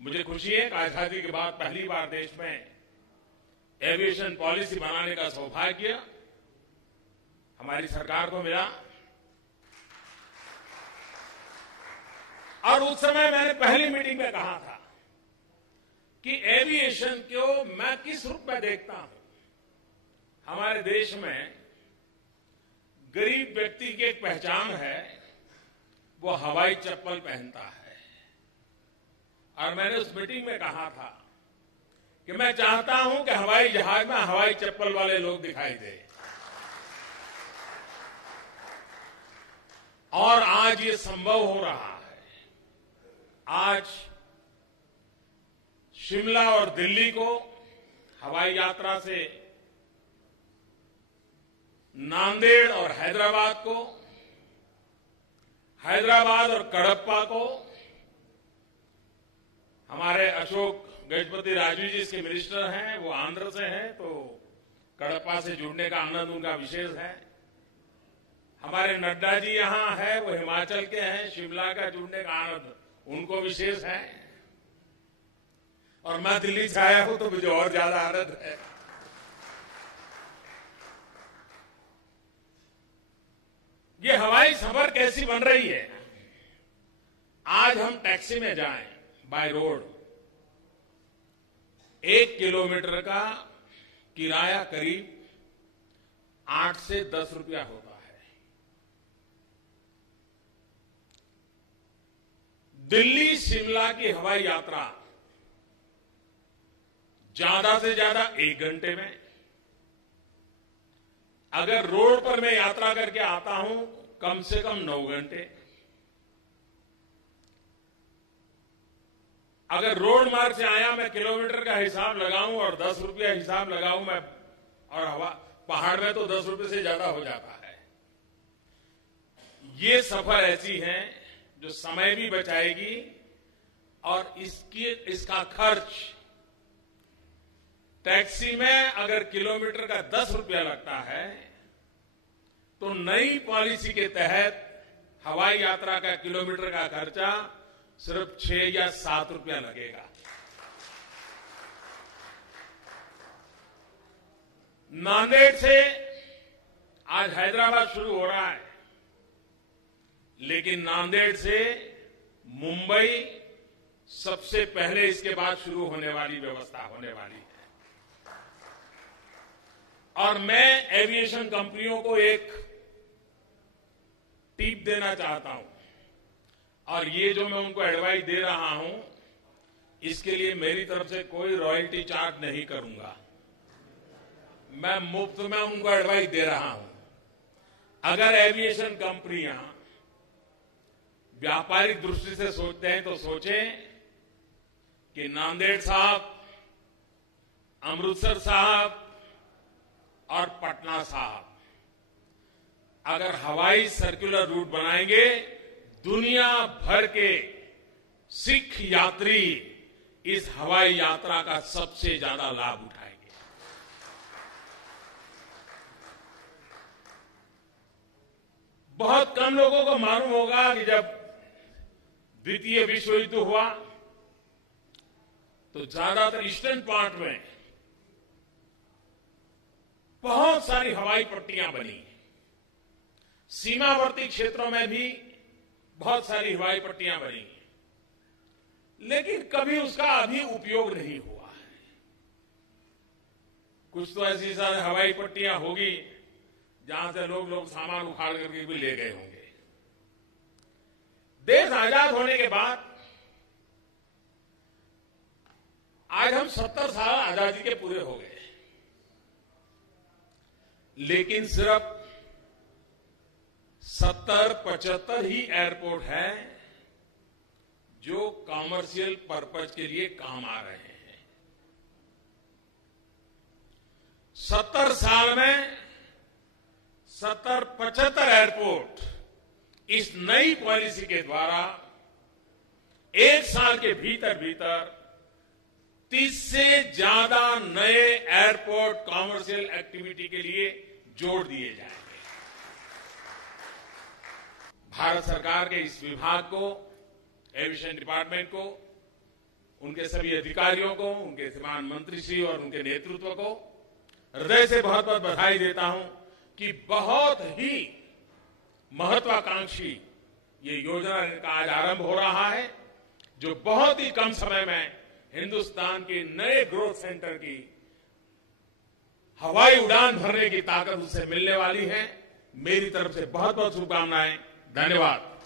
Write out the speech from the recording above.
मुझे खुशी है कि आजादी के बाद पहली बार देश में एविएशन पॉलिसी बनाने का सौभाग्य हमारी सरकार को मिला। और उस समय मैंने पहली मीटिंग में कहा था कि एविएशन को मैं किस रूप में देखता हूं। हमारे देश में गरीब व्यक्ति की एक पहचान है, वो हवाई चप्पल पहनता है। और मैंने उस मीटिंग में कहा था कि मैं चाहता हूं कि हवाई जहाज में हवाई चप्पल वाले लोग दिखाई दे। और आज ये संभव हो रहा है। आज शिमला और दिल्ली को हवाई यात्रा से, नांदेड़ और हैदराबाद को, हैदराबाद और कडप्पा को, हमारे अशोक गजपति राजू जी इसके मिनिस्टर हैं, वो आंध्र से हैं, तो कडप्पा से जुड़ने का आनंद उनका विशेष है। हमारे नड्डा जी यहां है, वो हिमाचल के हैं, शिमला का जुड़ने का आनंद उनको विशेष है। और मैं दिल्ली से आया हूं तो मुझे और ज्यादा आनंद है। ये हवाई सफर कैसी बन रही है। आज हम टैक्सी में जाएं बाय रोड, 1 किलोमीटर का किराया करीब 8 से 10 रुपया होता है। दिल्ली शिमला की हवाई यात्रा ज्यादा से ज्यादा 1 घंटे में। अगर रोड पर मैं यात्रा करके आता हूं कम से कम 9 घंटे। अगर रोड मार्ग से आया, मैं किलोमीटर का हिसाब लगाऊं और 10 रुपया हिसाब लगाऊं मैं, और हवा पहाड़ में तो 10 रुपये से ज्यादा हो जाता है। ये सफर ऐसी है जो समय भी बचाएगी और इसका खर्च टैक्सी में अगर किलोमीटर का 10 रुपया लगता है तो नई पॉलिसी के तहत हवाई यात्रा का किलोमीटर का खर्चा सिर्फ 6 या 7 रुपया लगेगा। नांदेड़ से आज हैदराबाद शुरू हो रहा है, लेकिन नांदेड़ से मुंबई सबसे पहले इसके बाद शुरू होने वाली व्यवस्था होने वाली है। और मैं एविएशन कंपनियों को एक टिप देना चाहता हूं, और ये जो मैं उनको एडवाइस दे रहा हूं, इसके लिए मेरी तरफ से कोई रॉयल्टी चार्ज नहीं करूंगा। मैं मुफ्त में उनको एडवाइस दे रहा हूं। अगर एविएशन कंपनियां व्यापारिक दृष्टि से सोचते हैं तो सोचें कि नांदेड़ साहब, अमृतसर साहब और पटना साहब अगर हवाई सर्कुलर रूट बनाएंगे, दुनिया भर के सिख यात्री इस हवाई यात्रा का सबसे ज्यादा लाभ उठाएंगे। बहुत कम लोगों को मालूम होगा कि जब द्वितीय विश्व युद्ध हुआ तो ज्यादातर ईस्टर्न पार्ट में बहुत सारी हवाई पट्टियां बनी। सीमावर्ती क्षेत्रों में भी बहुत सारी हवाई पट्टियां बनी, लेकिन कभी उसका अभी उपयोग नहीं हुआ है। कुछ तो ऐसी सारी हवाई पट्टियां होगी जहां से लोग सामान उखाड़ करके भी ले गए होंगे। देश आजाद होने के बाद आज हम 70 साल आजादी के पूरे हो गए, लेकिन सिर्फ 70-75 ही एयरपोर्ट हैं जो कॉमर्शियल पर्पज के लिए काम आ रहे हैं। 70 साल में 70-75 एयरपोर्ट इस नई पॉलिसी के द्वारा 1 साल के भीतर 30 से ज्यादा नए एयरपोर्ट कॉमर्शियल एक्टिविटी के लिए जोड़ दिए जाएंगे। भारत सरकार के इस विभाग को, एविएशन डिपार्टमेंट को उनके सभी अधिकारियों को, उनके श्रीमान मंत्री श्री और उनके नेतृत्व को हृदय से बहुत बहुत बधाई देता हूं कि बहुत ही महत्वाकांक्षी ये योजना का आज आरंभ हो रहा है, जो बहुत ही कम समय में हिंदुस्तान के नए ग्रोथ सेंटर की हवाई उड़ान भरने की ताकत उससे मिलने वाली है। मेरी तरफ से बहुत बहुत शुभकामनाएं। धन्यवाद।